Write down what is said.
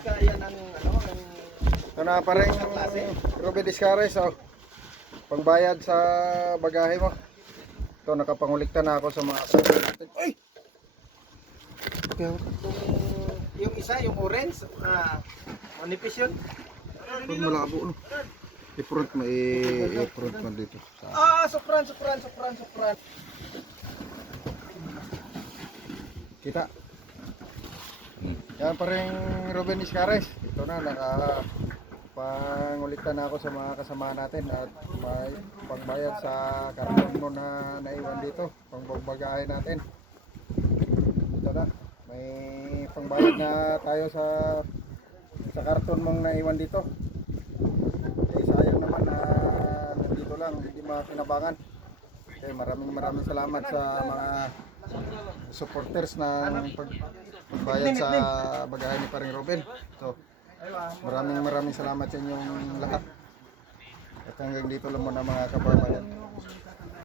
Pagkaya ng ano, ng Ito na pa rin Ruben Discares, oh. Pangbayad sa bagahe mo. Ito, nakapangulikta na ako sa mga kasama natin. Ay! yung isa, yung orange, manipis yun. Pag malabo, no? I-front mo, i-front mo dito. Sopran. Kita. Yan pa rin Ruben Discares. Ito na, pangulikta na ako sa mga kasama natin at may pangbayad sa karton mo na naiwan dito, pangbagahe natin. Ito na, may pangbayad na tayo sa karton mong naiwan dito. Eh, sayang naman na nandito lang, hindi makinabangan. Okay, maraming salamat sa mga supporters ng pagbayad sa bagahe ni Paring Ruben. So, maraming salamat sa inyong lahat. At hanggang dito lang muna mga kababayan.